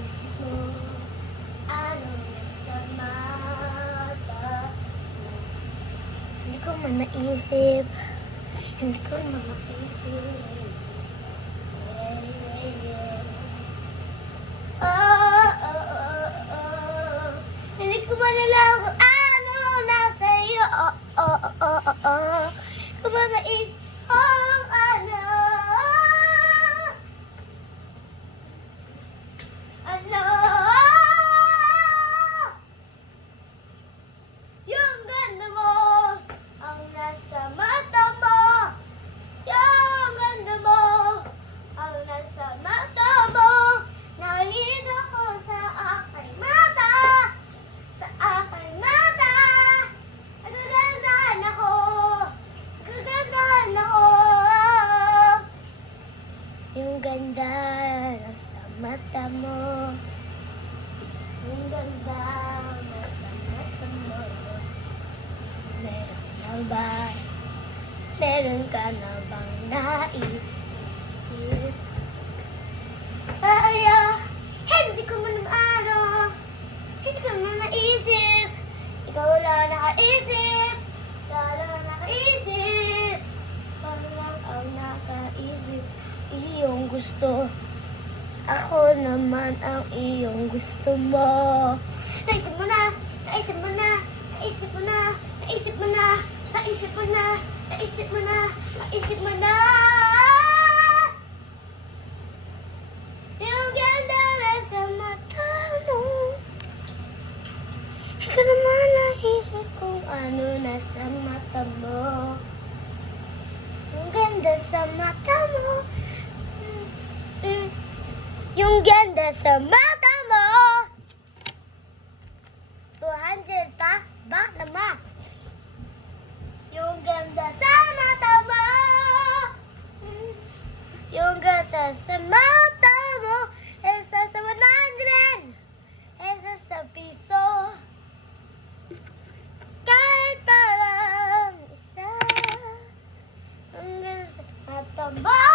isip mo? Anong nasa mata mo? Hindi ko man naisip. Hindi ko man naisip. Hindi ko malalaw kung ano nasa iyo. Kung ba naisip kung ano. Ano? Yung ganda mo ang nasa mata mo. Yung ganda mo ang nasa mata mo. Nakita ko sa aking mata. Sa aking mata. Nagagandahan ako. Nagagandahan ako. Yung ganda nasa mata mo. Yung ganda nasa mata mo. Meron na ba? Meron ka na bang naisip? Hindi ko man hindi ko man naisip. Ikaw lang nakaisip. Ikaw lang nakaisip. Ikaw lang ang nakaisip. Iyong gusto. Ako naman ang iyong gusto mo. Naisip mo na. Naisip mo na. Naisip mo na. Naisip mo na. Naisip mo na. Naisip mo na. Naisip mo na. Yung ganda nasa mata mo. Ikaw naman naisip kung ano nasa mata mo. Yung ganda sa mata mo. Yung ganda sa mata mo. 200 pa? Bak naman. Yung ganda sa mata mo. Yung ganda sa mata mo. Isa sa 100. Isa sa piso. Kahit parang isa. Yung ganda sa mata mo.